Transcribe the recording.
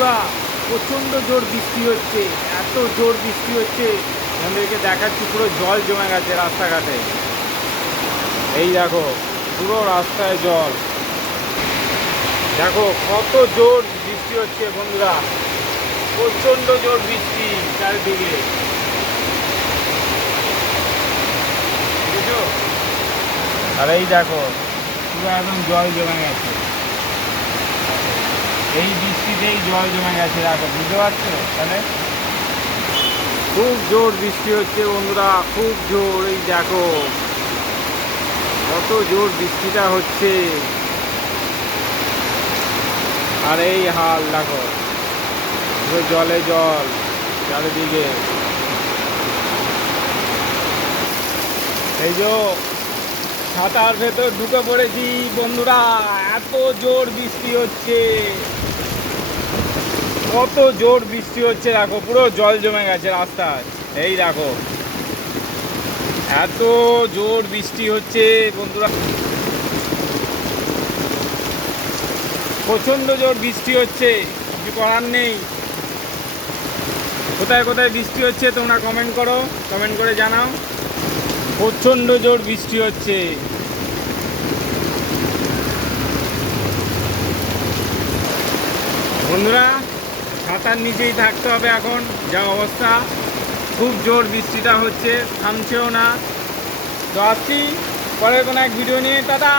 বন্ধুরা প্রচণ্ড জোর বৃষ্টি হচ্ছে, এত জোর বৃষ্টি হচ্ছে আমাদেরকে দেখাচ্ছি। পুরো জল জমে গেছে রাস্তাঘাটে। এই দেখো পুরো রাস্তায় জল। দেখো কত জোর বৃষ্টি হচ্ছে বন্ধুরা, প্রচণ্ড জোর বৃষ্টি চারিদিকে। বুঝেছো? আর এই দেখো পুরো একদম জল জমে গেছে, এই বৃষ্টিতেই জল জমে গেছে। দেখো বুঝতে পারছো? তাহলে খুব জোর বৃষ্টি হচ্ছে বন্ধুরা, খুব জোর। এই দেখো কত জোর বৃষ্টিটা হচ্ছে, আর এই হাল দেখো পুরো জলে জল চারিদিকে। এই যে ছাতার ভেতর ঢুকে পড়েছি বন্ধুরা, এত জোর বৃষ্টি হচ্ছে, কত জোর বৃষ্টি হচ্ছে। দেখো পুরো জল জমে গেছে রাস্তায়। এই দেখো এত জোর বৃষ্টি হচ্ছে বন্ধুরা, প্রচণ্ড জোর বৃষ্টি হচ্ছে, কিছু করার নেই। কোথায় কোথায় বৃষ্টি হচ্ছে তোমরা কমেন্ট করো, কমেন্ট করে জানাও। প্রচণ্ড জোর বৃষ্টি হচ্ছে। বন্ধুরা ছাতার নিচেই থাকতে হবে এখন, যা অবস্থা। খুব জোর বৃষ্টিটা হচ্ছে, থামছেও না। তো আসছি পরে কোনো এক ভিডিও নিয়ে। টাটা।